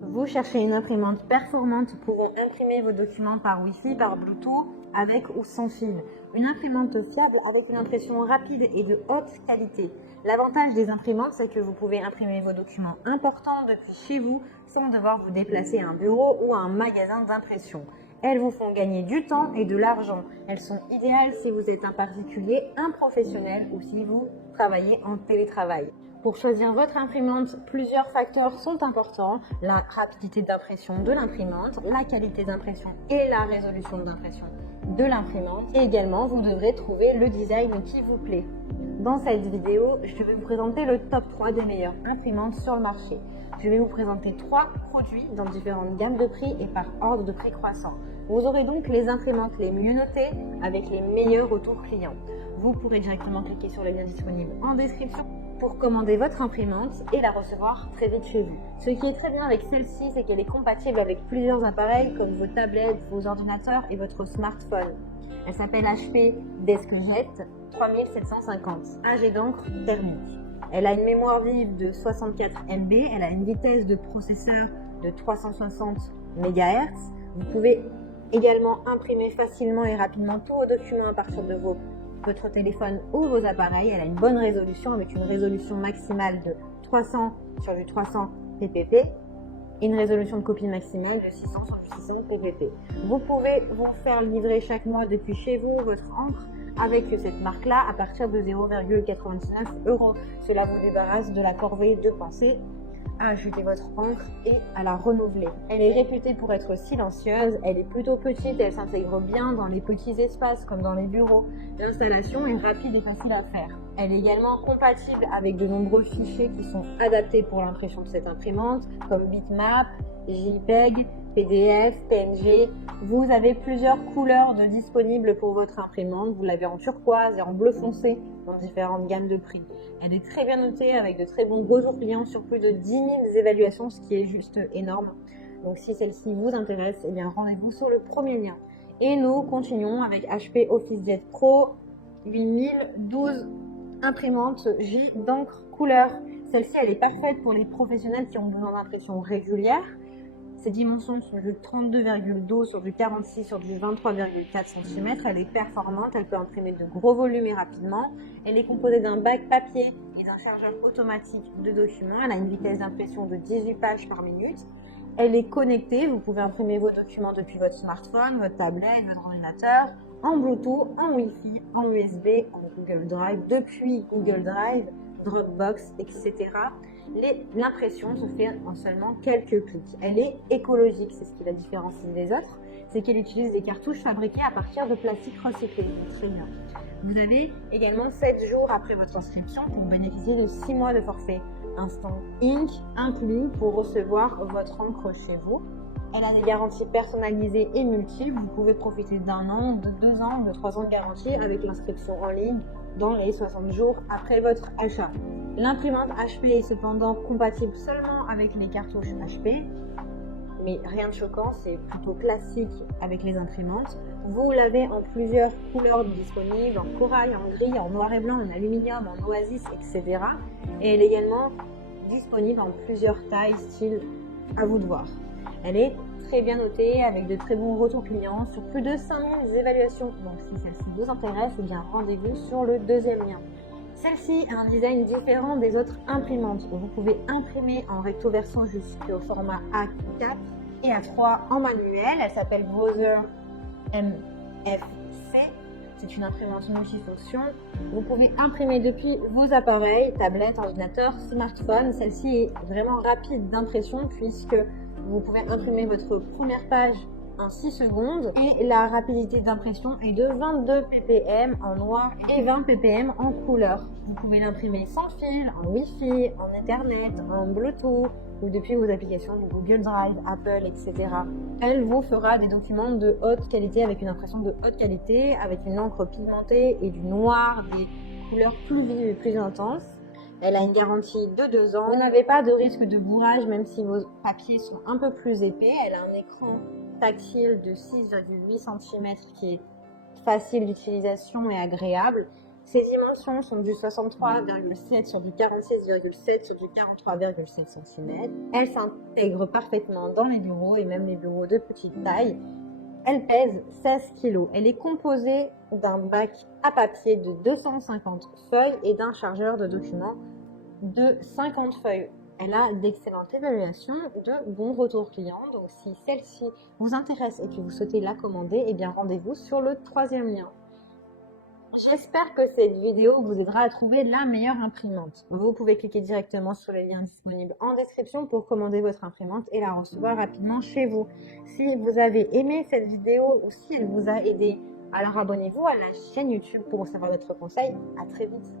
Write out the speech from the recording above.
Vous cherchez une imprimante performante pouvant imprimer vos documents par Wi-Fi, par Bluetooth, avec ou sans fil. Une imprimante fiable avec une impression rapide et de haute qualité. L'avantage des imprimantes, c'est que vous pouvez imprimer vos documents importants depuis chez vous sans devoir vous déplacer à un bureau ou à un magasin d'impression. Elles vous font gagner du temps et de l'argent. Elles sont idéales si vous êtes un particulier, un professionnel ou si vous travaillez en télétravail. Pour choisir votre imprimante, plusieurs facteurs sont importants. La rapidité d'impression de l'imprimante, la qualité d'impression et la résolution d'impression de l'imprimante. Et également, vous devrez trouver le design qui vous plaît. Dans cette vidéo, je vais vous présenter le top 3 des meilleures imprimantes sur le marché. Je vais vous présenter 3 produits dans différentes gammes de prix et par ordre de prix croissant. Vous aurez donc les imprimantes les mieux notées avec les meilleurs retours clients. Vous pourrez directement cliquer sur le lien disponible en description pour commander votre imprimante et la recevoir très vite chez vous. Ce qui est très bien avec celle-ci, c'est qu'elle est compatible avec plusieurs appareils comme vos tablettes, vos ordinateurs et votre smartphone. Elle s'appelle HP DeskJet 3750, âge d'encre thermique. Elle a une mémoire vive de 64 MB, elle a une vitesse de processeur de 360 MHz. Vous pouvez également imprimer facilement et rapidement tous vos documents à partir de votre téléphone ou vos appareils. Elle a une bonne résolution avec une résolution maximale de 300 sur du 300 ppp et une résolution de copie maximale de 600 sur du 600 ppp. Vous pouvez vous faire livrer chaque mois depuis chez vous votre encre avec cette marque-là à partir de 0,99 €. Cela vous débarrasse de la corvée de penser à ajouter votre encre et à la renouveler. Elle est réputée pour être silencieuse, elle est plutôt petite, elle s'intègre bien dans les petits espaces comme dans les bureaux. L'installation est rapide et facile à faire. Elle est également compatible avec de nombreux fichiers qui sont adaptés pour l'impression de cette imprimante, comme bitmap, JPEG, PDF, PNG. Vous avez plusieurs couleurs disponibles pour votre imprimante. Vous l'avez en turquoise et en bleu foncé dans différentes gammes de prix. Elle est très bien notée avec de très bons retours clients sur plus de 10 000 évaluations, ce qui est juste énorme. Donc si celle-ci vous intéresse, eh bien rendez-vous sur le premier lien. Et nous continuons avec HP OfficeJet Pro 8012 imprimante J d'encre couleur. Celle-ci, elle est parfaite pour les professionnels qui ont besoin d'impression régulière. Ses dimensions sont du 32,12 sur du 46 sur du 23,4 cm. Elle est performante, elle peut imprimer de gros volumes et rapidement. Elle est composée d'un bac papier et d'un chargeur automatique de documents. Elle a une vitesse d'impression de 18 pages par minute. Elle est connectée, vous pouvez imprimer vos documents depuis votre smartphone, votre tablette, votre ordinateur, en Bluetooth, en Wi-Fi, en USB, en Google Drive, depuis Google Drive, Dropbox, etc. L'impression se fait en seulement quelques clics. Elle est écologique, c'est ce qui la différencie des autres, c'est qu'elle utilise des cartouches fabriquées à partir de plastique recyclé. Donc très bien. Vous avez également 7 jours après votre inscription pour bénéficier de 6 mois de forfait Instant Ink inclus pour recevoir votre encre chez vous. Elle a des garanties personnalisées et multiples. Vous pouvez profiter d'1 an, de 2 ans, de 3 ans de garantie avec l'inscription en ligne dans les 60 jours après votre achat. L'imprimante HP est cependant compatible seulement avec les cartouches HP, mais rien de choquant, c'est plutôt classique avec les imprimantes. Vous l'avez en plusieurs couleurs disponibles, en corail, en gris, en noir et blanc, en aluminium, en oasis, etc. Et elle est également disponible en plusieurs tailles, styles, à vous de voir. Elle est très bien notée avec de très bons retours clients sur plus de 5000 évaluations. Donc si celle-ci vous intéresse, eh bien rendez-vous sur le deuxième lien. Celle-ci a un design différent des autres imprimantes. Vous pouvez imprimer en recto verso jusqu'au format A4 et A3 en manuel. Elle s'appelle Browser MFC. C'est une imprimante multifonction. Vous pouvez imprimer depuis vos appareils, tablettes, ordinateurs, smartphones. Celle-ci est vraiment rapide d'impression puisque vous pouvez imprimer votre première page en 6 secondes et la rapidité d'impression est de 22 ppm en noir et 20 ppm en couleur. Vous pouvez l'imprimer sans fil, en Wi-Fi, en Ethernet, en Bluetooth ou depuis vos applications de Google Drive, Apple, etc. Elle vous fera des documents de haute qualité avec une impression de haute qualité, avec une encre pigmentée et du noir, des couleurs plus vives et plus intenses. Elle a une garantie de 2 ans. Vous n'avez pas de risque de bourrage même si vos papiers sont un peu plus épais. Elle a un écran tactile de 6,8 cm qui est facile d'utilisation et agréable. Ses dimensions sont du 63,7 sur du 46,7 sur du 43,7 cm. Elle s'intègre parfaitement dans les bureaux et même les bureaux de petite taille. Elle pèse 16 kg. Elle est composée d'un bac à papier de 250 feuilles et d'un chargeur de documents de 50 feuilles. Elle a d'excellentes évaluations, de bons retours clients. Donc si celle-ci vous intéresse et que vous souhaitez la commander, eh bien rendez-vous sur le 3e lien. J'espère que cette vidéo vous aidera à trouver la meilleure imprimante. Vous pouvez cliquer directement sur les liens disponibles en description pour commander votre imprimante et la recevoir rapidement chez vous. Si vous avez aimé cette vidéo ou si elle vous a aidé, alors abonnez-vous à la chaîne YouTube pour recevoir d'autres conseils. À très vite.